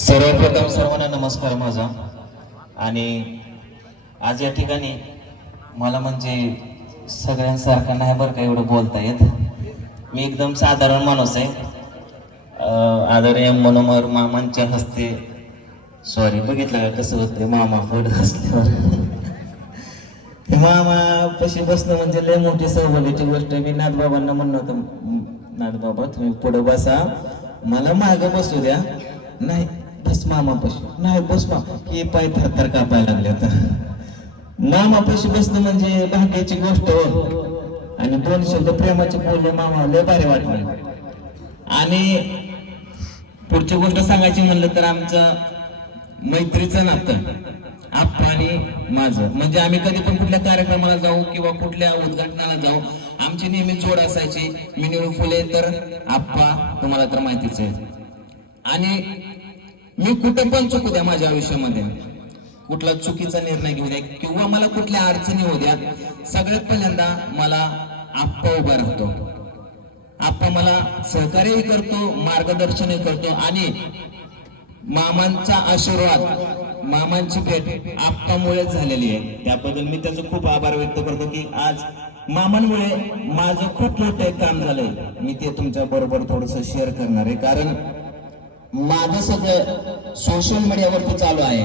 सर्वप्रथम सर्वांना नमस्कार माझा. आणि आज या ठिकाणी मला म्हणजे सगळ्यांसारखं नाही बरं का एवढं बोलता येत. मी एकदम साधारण माणूस आहे. आदरणीय मनोहर मामांच्या हस्ते सॉरी बघितलं का कसं होतंय मामा पुढे असल्यावर मामा पशी बसणं म्हणजे लय मोठी सवलतीची गोष्ट. मी नाथबाबांना म्हणलं होतं, नाथबाबा तुम्ही पुढे बसा, मला मागं बसू द्या. नाही बस मामापाशी, नाही बस हे पाय थरथर कापायला लागले आता. मामापाशी बसणं म्हणजे भाग्याची गोष्ट हो. आणि दोन शब्द प्रेमाचे बोलले मामा, लय भारी वाटलं. आणि पुढची गोष्ट सांगायची म्हणलं तर आमचं मैत्रीचं नातं आप्पा आणि माझं, म्हणजे आम्ही कधी पण कुठल्या कार्यक्रमाला जाऊ किंवा कुठल्या उद्घाटनाला जाऊ, आमची नेहमी जोड असायची. मिनिळ फुले तर आप्पा, तुम्हाला तर माहितीच आहे. आणि मी कुठं पण चुकू द्या माझ्या आयुष्यामध्ये, कुठला चुकीचा निर्णय घेऊ द्या किंवा मला कुठल्या अडचणी होऊ द्या, सगळ्यात पहिल्यांदा मला आप्पा उभा राहतो. आप्पा मला सहकार्यही करतो, मार्गदर्शनही करतो. आणि मामांचा आशीर्वाद, मामांची भेट आप्पामुळेच झालेली आहे. त्याबद्दल मी त्याचं खूप आभार व्यक्त करतो की आज मामांमुळे माझं खूप मोठं एक काम झालंय. मी ते तुमच्या बरोबर थोडंसं शेअर करणार आहे. कारण माझं सगळं सोशल मीडियावरती चालू आहे.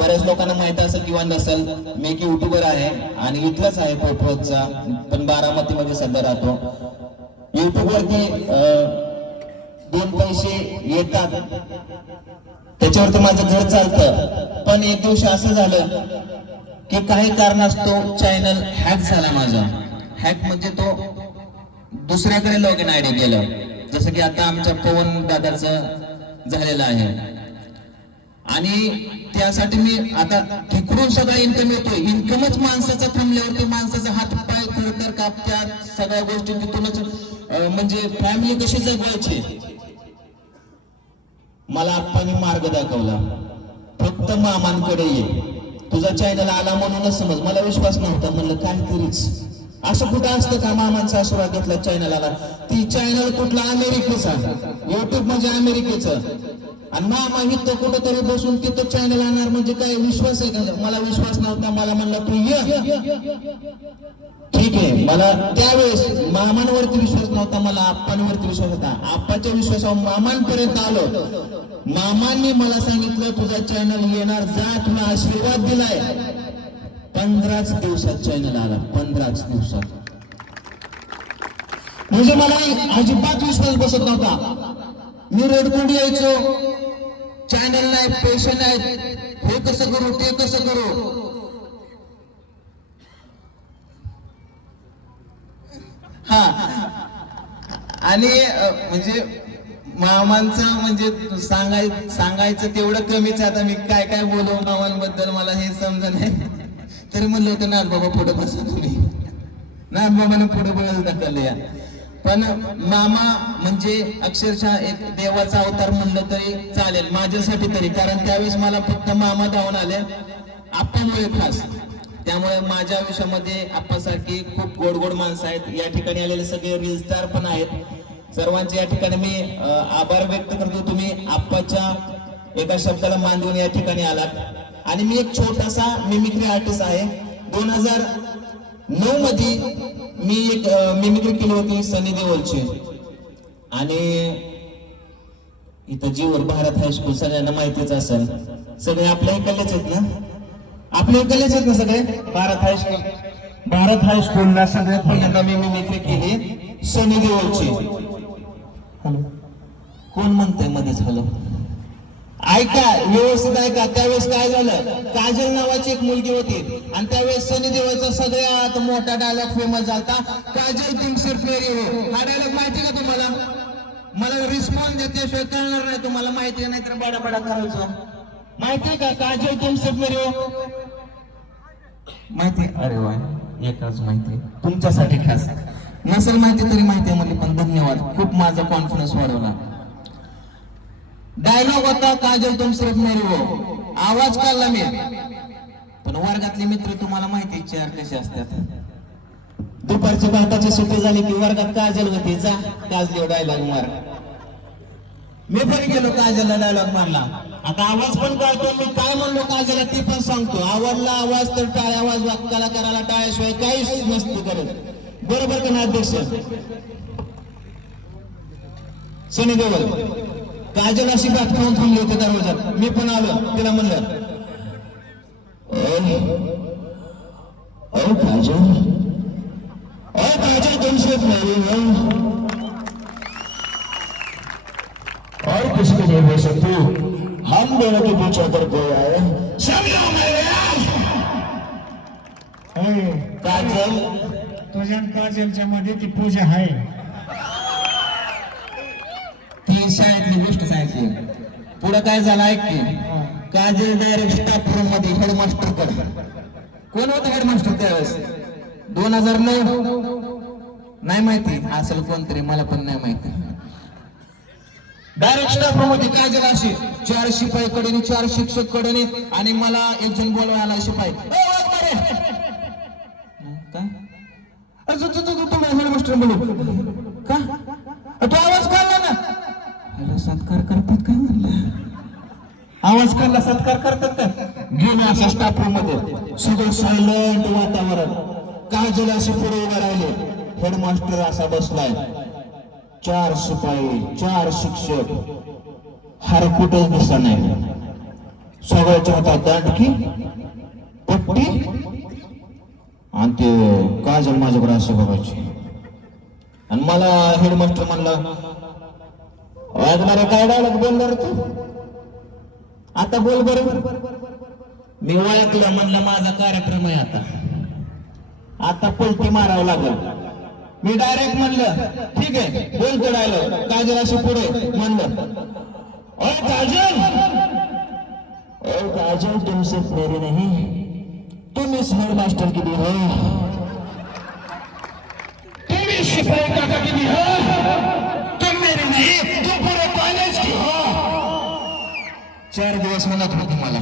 बऱ्याच लोकांना माहिती असेल किंवा नसेल, मी एक युट्यूबर आहे आणि इथलाच आहे पोटरोजचा, पण बारामतीमध्ये सध्या राहतो. युट्यूबवरती दोन पैसे येतात, त्याच्यावरती माझं घर चालतं. पण एक दिवशी असं झालं की काही कारणास्तव चॅनल हॅक झाला माझा. हॅक म्हणजे तो दुसऱ्याकडे लॉग इन आयडी गेलं, जसं की आता आमच्या पवन दादाचं झालेलं आहे. आणि त्यासाठी मी आता तिकडून सगळा इन्कम येतोय, इन्कमच माणसाचा थांबल्यावरती माणसाचा हात पाय थरथर कापतात, सगळ्या गोष्टी तिथूनच म्हणजे फॅमिली कशी जगवायची. मला आप्पांनी मार्ग दाखवला, फक्त मामांकडे ये, तुझा चॅनल आला म्हणूनच समज. मला विश्वास नव्हता, म्हणलं काहीतरीच असं कुठं असतं का मामांचा आशीर्वाद घेतला चॅनल आला. ती चॅनल कुठला अमेरिकेचा, युट्यूब म्हणजे अमेरिकेचं, आणि मामा इथं कुठंतरी बसून तिथं चॅनल आणणार म्हणजे काय विश्वास आहे का. मला विश्वास नव्हता. मला म्हणलं तू ये, ठीक आहे. मला त्यावेळेस मामांवरती विश्वास नव्हता, मला आप्पांवरती विश्वास होता. आप्पाच्या विश्वासावर मामांपर्यंत आलो. मामांनी मला सांगितलं तुझा चॅनल येणार, जा, तुला आशीर्वाद दिलाय. 15च दिवसात चॅनल आला, 15च दिवसात. म्हणजे मला अजिबात विश्वास बसत नव्हता. मी रडकुंडी यायचो, चॅनल नाही, पैसे नाहीत, हे कसं करू ते कसं करू. हा, आणि म्हणजे मामांचं म्हणजे सांगायचं तेवढं कमीच आहे. आता मी काय काय बोलू मामांबद्दल मला हे समजा नाही. तरी म्हणलं होतं नाथबाबा पुढे बसा तुम्ही, नाथबाबाने पुढे बोलायला ढकललं या. पण मामा म्हणजे अक्षरशः एक देवाचा अवतार म्हणलं तरी चालेल माझ्यासाठी तरी. कारण त्यावेळेस मला फक्त मामा धावून आले, आप्पामुळे खास. त्यामुळे माझ्या आयुष्यामध्ये आप्पासारखी खूप गोड गोड माणसं आहेत. या ठिकाणी आलेले सगळे रील स्टार पण आहेत. सर्वांचे या ठिकाणी मी आभार व्यक्त करतो. तुम्ही आप्पाच्या एका शब्दाला मान देऊन या ठिकाणी आलात. आणि मी एक छोटासा मिमिक्री आर्टिस्ट आहे. 2009 मध्ये मी एक मिमिक्री केली होती सनी देओलची. आणि इथं जीवर भारत हायस्कूल सगळ्यांना माहितीच असेल, सगळे आपल्या इकडलेच आहेत ना, आपल्या इकडलेच आहेत ना सगळे. भारत हायस्कूलला सगळ्यात पहिल्यांदा मी मिमिक्री केली सनी देओलची. हॅलो, कोण म्हणतंय मध्येच हॅलो? ऐका, व्यवस्थित ऐका. त्यावेळेस काय झालं, काजल नावाची एक मुलगी होती आणि त्यावेळेस सनी देओलचा सगळ्यात मोठा डायलॉग फेमस झाला, काजल तुम सिर्फ मेरी हो. हा डायलॉग माहिती का तुम्हाला? मला रिस्पॉन्स देण्याशिवाय कळणार नाही तुम्हाला, माहिती नाही तर बडा बडा करायचं. माहितीये का काजल तुम सिर्फ मेरी हो? माहिती? अरे वा, एकच माहिती तुमच्यासाठी खास. नसेल माहिती तरी माहिती म्हणले, पण धन्यवाद, खूप माझा कॉन्फिडन्स वाढवला. डायलॉग होता काजल तुम सिर्फ मेरी हो. आवाज काढला मी, पण वर्गातले मित्र तुम्हाला माहिती चार कसे असतात. दुपारची भाताची सुट्टी झाली की वर्गात काजल होती, जा काजली डायलॉग मार. मी पण गेलो काजलला डायलॉग मारला. आता आवाज पण काढतो मी, काय म्हणलो काजलला ते पण सांगतो. आवडला आवाज तर टाळ्या आवाज कलाकाराला टाळ्याशिवाय काहीच नसतं करत. बरोबर का ना अध्यक्ष? सनी देवल काजल अशी बात खाऊन थांबली होती दरवाजात. मी पण आलो, तिला म्हणलं ओ काजल, ओ काजल तुमसे मेरी है और किसके लिए हो सकती? हम दोनों के बीच अगर कोई आए समझो मेरे काजल. तुझ्या काजलच्या मध्ये ती पूजा आहे. ती शाळेतली गोष्ट सांगितली. पुढं काय झालं ऐक की. काजल डायरेक्ट स्टाफ रूम मध्ये हेडमास्टर कडे. कोण होता हेडमास्टर त्यावेळेस? 2009 नाही माहिती, असेल कोणतरी, मला पण नाही माहिती. डायरेक्ट स्टाफ रूम मध्ये काजल अशी 4 शिपाई कडेने 4 शिक्षक कडेने आणि मला एक जण बोलवायला शिपाई हेडमास्टर बोलू का तू आवाज काढला ना. हॅलो सत्कार करतात काय म्हणलं? आवाज काढला सत्कार करतात का? गेले अशा स्टाफ रूम मध्ये सगळं सायलेंट वातावरण. काजल अशी पुढे उभे राहिले. हेडमास्टर असा बसलाय. 4 शिपाई 4 शिक्षक. हार कुठेच दिसत नाही. सगळ्याच्या हातात दांडकी पट्टी आणि ते काजल माझ्याकडे असे बघायची. आणि मला हेडमास्टर म्हणला वाजणारे काय डायलॉग बोलणार तू आता बोल बरोबर. मी ओळखलं, म्हणलं माझा कार्यक्रम आहे आता पलटी मारावं लागेल. मी डायरेक्ट म्हणलं ठीक आहे बोलतो डायलॉग. काजल अशी पुढे म्हणलं ओ काजल, ओ काजल तुमसे मेरी नहीं, तुम इस हेडमास्टर की भी हो, तुम इस सिपाही काका की भी हो, तुम मेरी नहीं तुम पूरे कॉलेज की हो. 4 दिवस म्हणत होती मला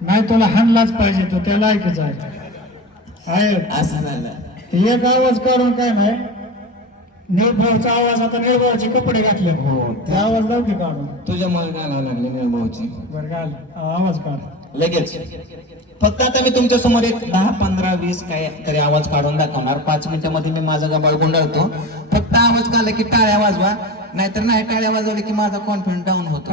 नाही तुला हाणलाच पाहिजे, तो त्याला ऐकायचं आहे. असं झालं. ते एक आवाज काढून काय नाही. निर्भयचा आवाज, आता निर्भयचे कपडे घातले हो ते आवाज लाव की काढून. तुझ्यामुळे घालावं लागले निर्भाऊची. बरं घाल आवाज काढ लगेच. फक्त आता मी तुमच्या समोर एक 10, 15, 20 काय तरी आवाज काढून दाखवणार. 5 मिनिटांमध्ये मी माझा गबाळ गुंडाळतो. फक्त आवाज काढला की टाळ्या वाजवा, नाहीतर नाही टाळ्या वाजवले की माझा कॉन्फिडन्स डाऊन होतो.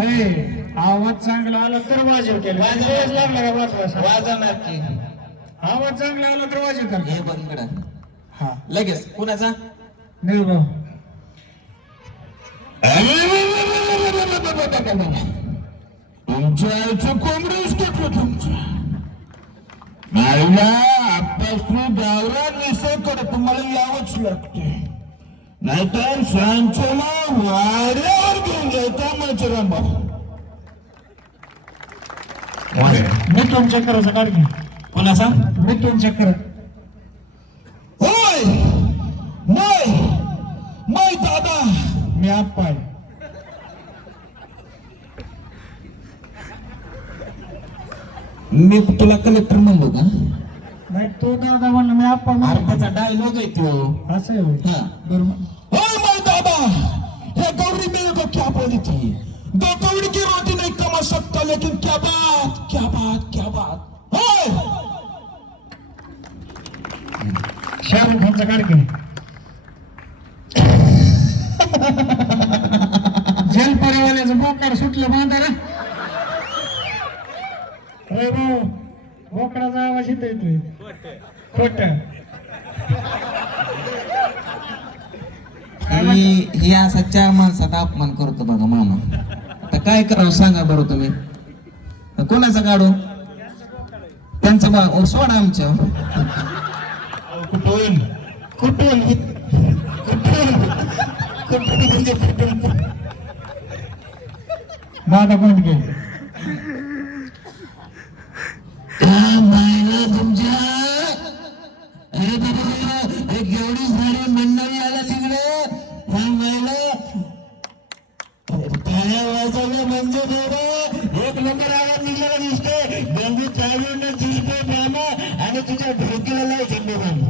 आवाज चांगला आला तर वाजव केलं. आवाज लागला का वाजवा? वाजवणार की आवाज चांगला आला तर वाजव कर. हे बघ इकडं. हा लगेच कुणाचा? निर्भय तुमच्या आईचं कोंबडीच टाकलं तुमच्या आईला आपासली गावरा निसर्गाकडे तुम्हाला यावंच लागते, नाहीतर सांचला वाड्यावर घेऊन जायचा मचरांबा. मिथून चक्राचा काढ घे. कोणाचा? मिथून चक्र. होय मै दादा मी आप्पा आहे. मी तुला कलेक्टर म्हणलो का? नाही तो दादा म्हणलं मी आप्पा म्हणलं. त्याचा डायलॉग आहे तो. असं आहे होय. हा. बरं ओए मै दादा, ये गौरी मेरे को क्या बोली थी? 2 कौड़ी की रोटी नहीं कमा सकता, लेकिन क्या बात क्या बात क्या बात. ओए शाहरुख खानचा काढ घे. जलपरीवाल्याचं बोकाड सुटलं बांधारा. अरे भाऊ बोकडाचा आवाज येतोय. खोट ही असा 4 माणसाचा अपमान करतो बघा मामा. आता काय करावं सांगा बरं तुम्ही. कोणाचा काढू? त्यांचा सोडा आमच्या. कुठून कुठून दादा कोण घे. तुमच्या एक एवढी सारी मंडळी आला तिकडे सांगायला टाळ्या वाजवल्या म्हणजे एक नंबर आवाज निघाला दिसते. गंगी चालून दिसते ड्रामा आणि तुझ्या ढोकीला झेंडे बांध.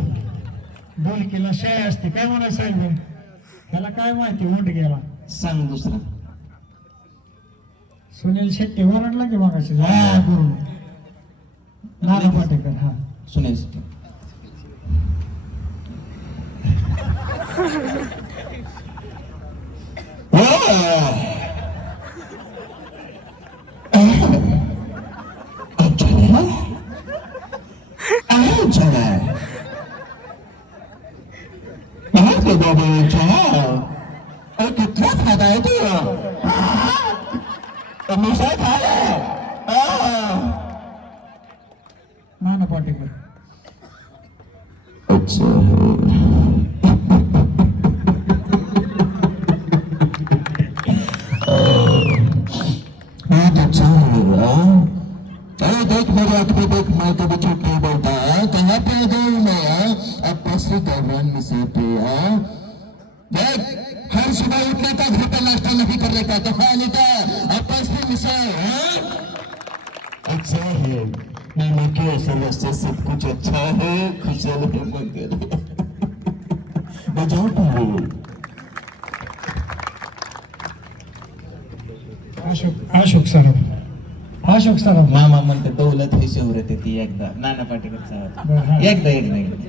ढोलकीला शाय असते काय म्हणा साहेब. त्याला काय माहिती उंट गेला. सांग दुसरा. सुनील शेट्टी ओरडला की मगाशी हा करून. नाना पाटेकर हा. सुनील शेट्टी. कितना फायदा है तू मुसा खाया. नाना पाटेकर. अच्छा अच्छा देख मेरे हाथ में देख मैं तो बच्चों क्या बोलता है कहाँ पे गई मैं अब पैसे गवर्नमेंट में से पे देख हर सुबह उठने का घर पे नाश्ता नहीं करने का तो खा लेता अब पैसे में से अच्छा है मैंने क्या समझते सब कुछ अच्छा है खुशहाल है मगर बजाओ अशोक सराफ. अशोक सराफ. मामा म्हणते दौलत ही शोहरत आहे ती एकदा. नाना पाटेकरचा बरं, हा. आवाज. एकदा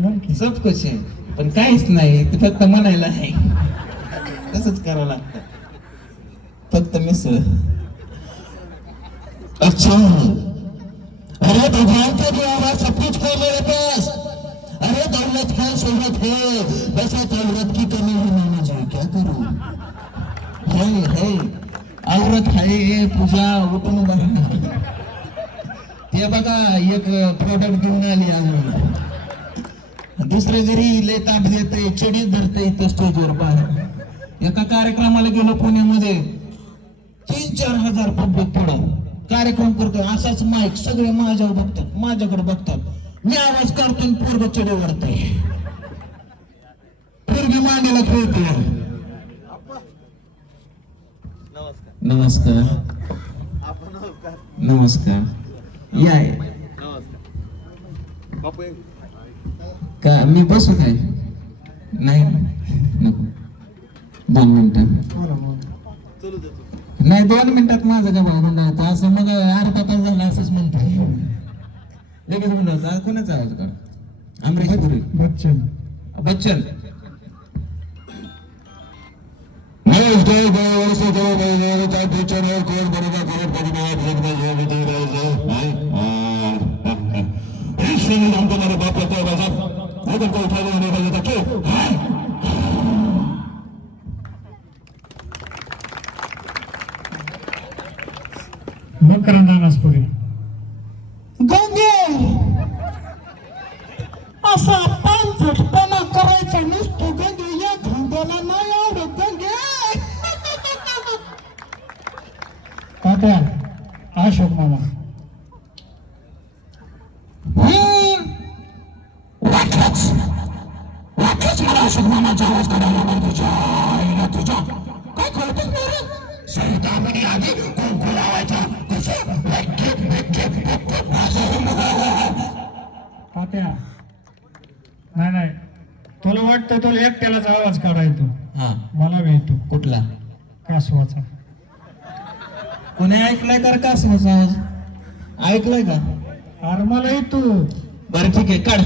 बोल की. सब कुछ आहे पण काहीच नाही ते फक्त म्हणायला नाही. तसंच करावं लागतं. फक्त मिसळ. अच्छा अरे भगवान का भी आवाज सब कुछ है मेरे पास. अरे दौलत है शोहरत है बस दौलत की कमी है मैं मुझे क्या करूं. है औरत आहे पूजा उठून उभा. ते बघा एक प्रोडक्ट घेऊन आली आणून. दुसरे जरी लय ताप देते चिडीच धरते इथं स्टेजवर बाहेर. एका कार्यक्रमाला गेलो पुण्यामध्ये 3-4 हजार पब्लिक पुढं कार्यक्रम करतोय. असाच माईक सगळे माझ्यावर बघतात माझ्याकडे बघतात. मी आवाज काढतोय पूर्व चिडी वाढतोय. पूर्वी मांडीला खेळतोय. नमस्कार नमस्कार या का मी बसू काय नाही नको 2 मिनिटं नाही 2 मिनिटात माझं का भावना होता असं मग अर्धा तास झाला असंच म्हणतोय लगेच म्हणलं कोणाचा आवाज काढ. अमरीश पुरी बच्चन. बच्चन. तुम्हारे बाप लगता है भाई साहब अगर कोई उठा लेने वाले था क्यों मकरंद अनासपुरी. गंगे असा पानफटपणा करायचा नसतो गंगे या धंद्याला नाही आवडत गंगे. तात्या अशोक मामा. वाटलंच मला अशोक मामाचा आवाज काढायला लागला. तुझ्या आईला तुझ्या काय कळतच नाही रे. सैतानी आधी कुंकू लावायचा कसं तात्या नाही तुला वाटतं तुला एकट्यालाच आवाज काढायचो. हा मला भेटतो कुठला कासवाचा. कोणी ऐकलाय का कासवाचा आवाज. ऐकलाय का. अरे मला येतो. बरं ठीक आहे काढ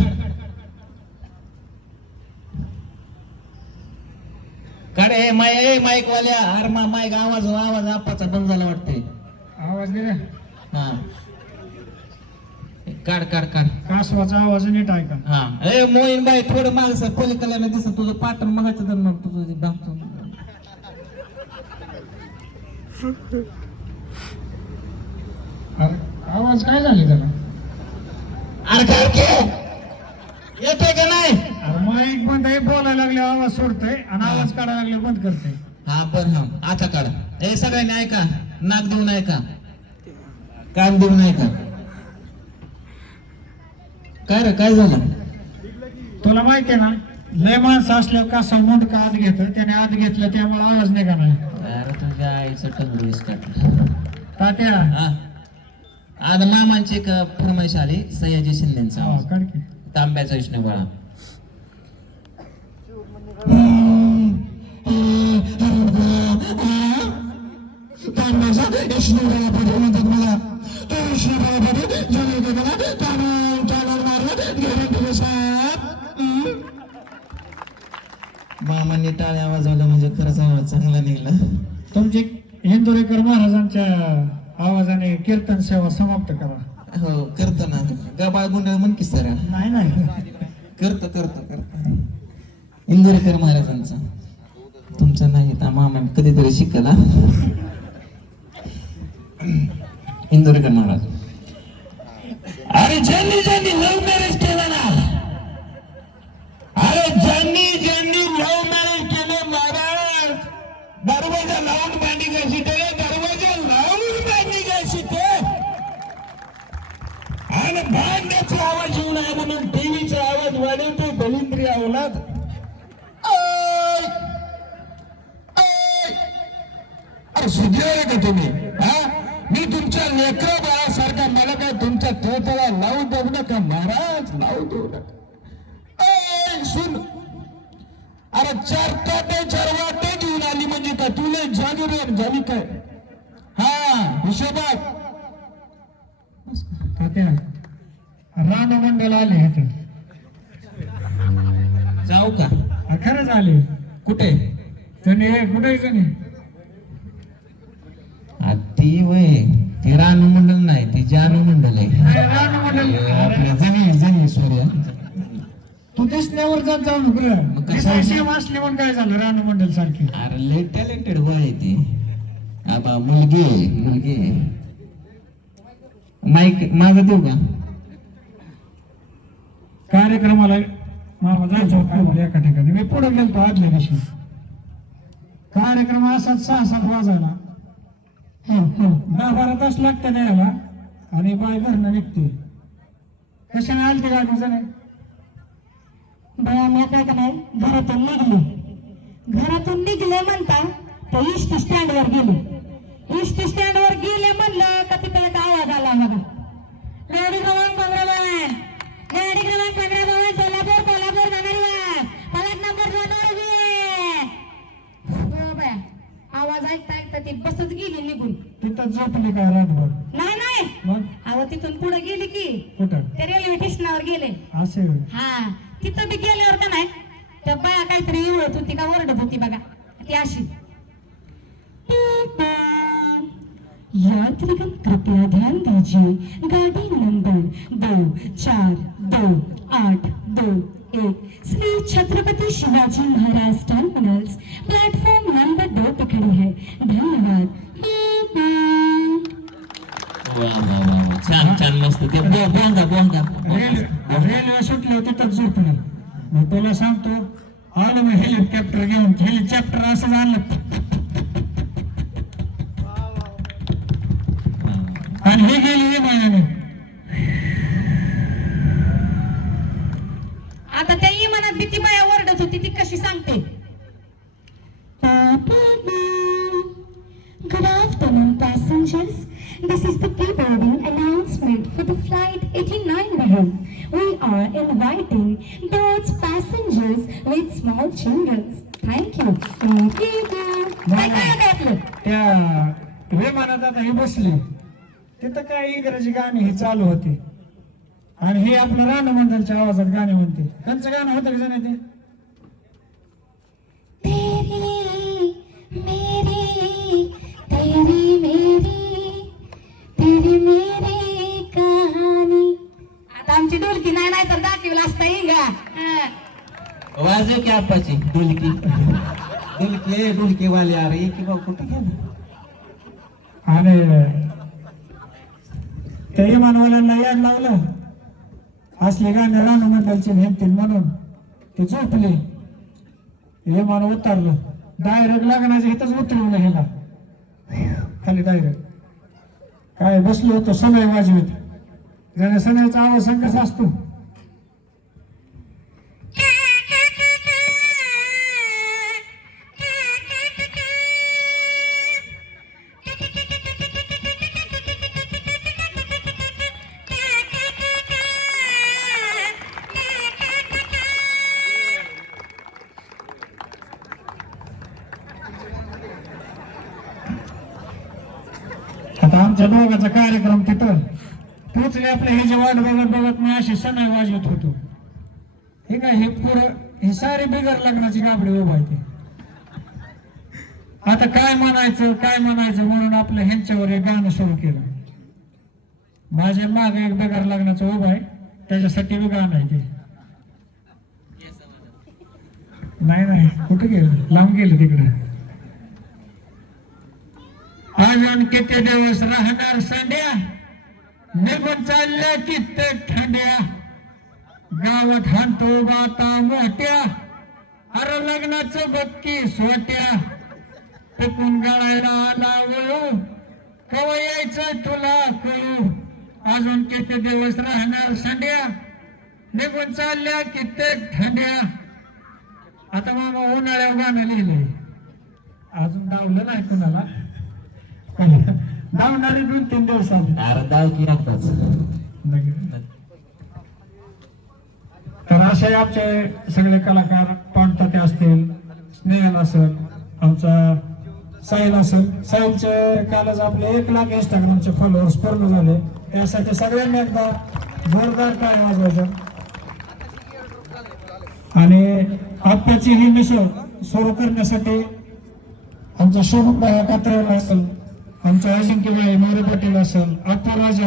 काढ. हे माईक वाल्या अरे माईक आवाज आपाचा बंद झाला वाटतंय. आवाज दे रे. हा काढ काढ काढ. कासवाचा आवाज नीट ऐका. हा ए मोहीन बाई थोडं मागं पलीकडल्याला दिसत तुझं पाटण मगाचं धरणार तुझं दाखव. अरे आवाज काय झाले त्याला. अरे काय येतोय का नाही. अरे माईक बंद आहे बोलायला लागले आवाज सोडतोय आणि आवाज काढायला लागले बंद करते. हा बरं हा आता काढ. हे सगळ्यांनी ऐका नाक देऊन ऐका कान देऊन ऐका. काय रे काय झालं. तुला माहिती आहे ना लय माणसं असल्यावर कसा मुंडका आत घेत त्याने आत घेतलं त्यामुळे आवाज निघा नाही. अरे तुझ्या आईचं टंगळीस काढलं. तात्या हा आज मामांची एक फरमाईश आली सयाजी शिंदेचा आवाज. काढ की. तांब्याचा विष्णू बाळा. विष्णू बाबाजी म्हणतात मला, तो विष्णू बाबाजी जणू गेला चालून मारलं गॅरंटी साहेब. मामांनी टाळ्या वाजवल्या म्हणजे खरंच आवाज चांगला निघला. तुमची इंदुरीकर महाराजांच्या आवाजाने कीर्तन सेवा समाप्त करा. हो करतो ना, गबाळ गुंडळ म्हण की सर. नाही नाही करतो इंदुरीकर महाराजांचा. तुमचा नाही तर मामा कधीतरी शिकला. इंदुरीकर महाराज. अरे ज्यांनी लव्ह मॅरेज केलं ना, अरे ज्यांनी लव्ह मॅरेज केलं महाराज, दरवाजा लावून बांधी कशी ते, दरवाजा लावून बांधी कशी ते, आणि भांड्याचा आवाज येऊ नये म्हणून टीव्हीचा आवाज वाढवतो दलिंद्री अवलाद. अरे सुधीर का तुम्ही? मी तुमच्या लेकरा बाळासारखा, मला काय तुमच्या तोतला लावू देऊ नका महाराज, लावू देऊ नका. सुन, अरे 4 ताटे 4 वाटे घेऊन आली म्हणजे का तुला जागीर झाली काय? हा हिशोबात तात्या रानमंडल आले इथे. जाऊ का? खरंच आले. कुठे? जणी कुठे जणी ती वय ती रानमंडल नाही, ती जानमंडल आहे. रानमंडल आपल्या जणी सूर्य. तू दिसण्यावर जात जाऊ नको. सेम असले म्हणून काय झालं रानमंडल सारखी. अरे लय टॅलेंटेड वय आहे ती. आता मुलगी माईक माझं देऊ का? कार्यक्रमाला मला जायचं होतं एका ठिकाणी. मी पुढे गेलतो आदल्या दिवशी. कार्यक्रम असाच 6-7 वाजायला 10-12 तास लागते नाही याला, आणि बाय घरनं निघते. कशाने आली ती गाडी जण बाया काय का नाही, घरातून निघले म्हणता तर इष्ट स्टँडवर गेले म्हणलं का तिथे एक आवाज आला बघा. गाडी क्रमांक 15 सोलापूर जाणारी पलट नंबर 2 बाया. आवाज ऐकता ती बसच गेली निघून. तिथं झोपली काय रातभर? नाही मग अहो तिथून पुढे गेली की कुठं? ते रेल्वे स्टेशनावर गेले. असे हा तिथं बी गेल्यावर का नाही त्या बाया काहीतरी इवळत होती का ओरडत होती बघा. ती अशी, यात्रीगण कृपया ध्यान दीजिए, गाड़ी number 242821 Shri Chhatrapati Shivaji Maharaj terminals platform number 2 पे खड़ी है. धन्यवाद. छान मस्त. ते बोंगा रेल्वे सुटली तिथंच झोपली. मग तुला सांगतो आलो मी हेलिकॉप्टर घेऊन. हेलिकॉप्टर असं आणलं आणि हे गेली विमानाने. आता त्या इमानात भीती माया ओरडत होती ती कशी सांगते. Good afternoon passengers. This is the pre-boarding announcement for the flight 89 We are inviting those passengers with small children. Thank you. त्या विमानात आता ही बसली तिथं काय इंग्रजी गाणी ही चालू होती आणि हे आपलं रानमंडलच्या आवाजात गाणे म्हणते. त्यांचं गाणं होतं का जण ते? तेरी मेरी कहाणी. आता आमची ढोलकी नाही तर दाखवला असता इंगा. वाजव की आपाची ढोलकी वाले. अरे की भाऊ कुठे गेला? आणि त्या विमानवाल्यांना याड लावलं असले गाणे रानमंडलचे भेटतील म्हणून ते झोपले. विमान उतरलं डायरेक्ट लग्नाच्या इथंच उतरवलं ह्याला खाली डायरेक्ट. काय बसलो होतो सनई वाजवीत. ज्याने सनईचा आवाज संकस असतो. आमच्या दोघांचा कार्यक्रम तिथं पोचले. आपल्या हे जे वाट बघत बघत मी अशी सणाई वाजवत होतो. हे काय हे पुरं हे सारे बिगर लग्नाची गाबडी उभा आहे ते. आता काय म्हणायचं म्हणून आपलं ह्यांच्यावर एक गाणं सुरू केलं. माझ्या मागे एक बिगर लग्नाचं उभा आहे, त्याच्यासाठी बी गाणं आहे ते. नाही कुठे गेलं, लांब गेलं तिकडे. अजून किती दिवस राहणार संड्या, निघून चालल्या कित्येक थंड्या, गावात हाणतो बाता मोठ्या, अरे लग्नाचं बक्की सोट्या, पिकून गळायला आला वळू, कवा यायचं तुला कळू, अजून किती दिवस राहणार संड्या, निघून चालल्या कित्येक थंड्या. आता मामा उन्हाळ्यावर गाणं लिहिलंय, अजून डावलं नाही कुणाला, डावणारी 2-3 दिवसात. अरे दाव की आताच. तर असे आमचे सगळे कलाकार पाणताते असतील, स्नेहल असेल, आमचा साहिल असेल. साहिलचे कालच आपले 1 लाख इंस्टाग्रामचे फॉलोअर्स पूर्ण झाले. त्यासाठी सगळ्यांनी एकदा जोरदार टाळ्या वाजवायच्या. आणि आत्ताची ही मिसळ सुरू करण्यासाठी आमचा शोरूम कात्रेवाला असेल, आमच्या अजिंक्यभाई मोरे पाटील असेल, अप्पा राजा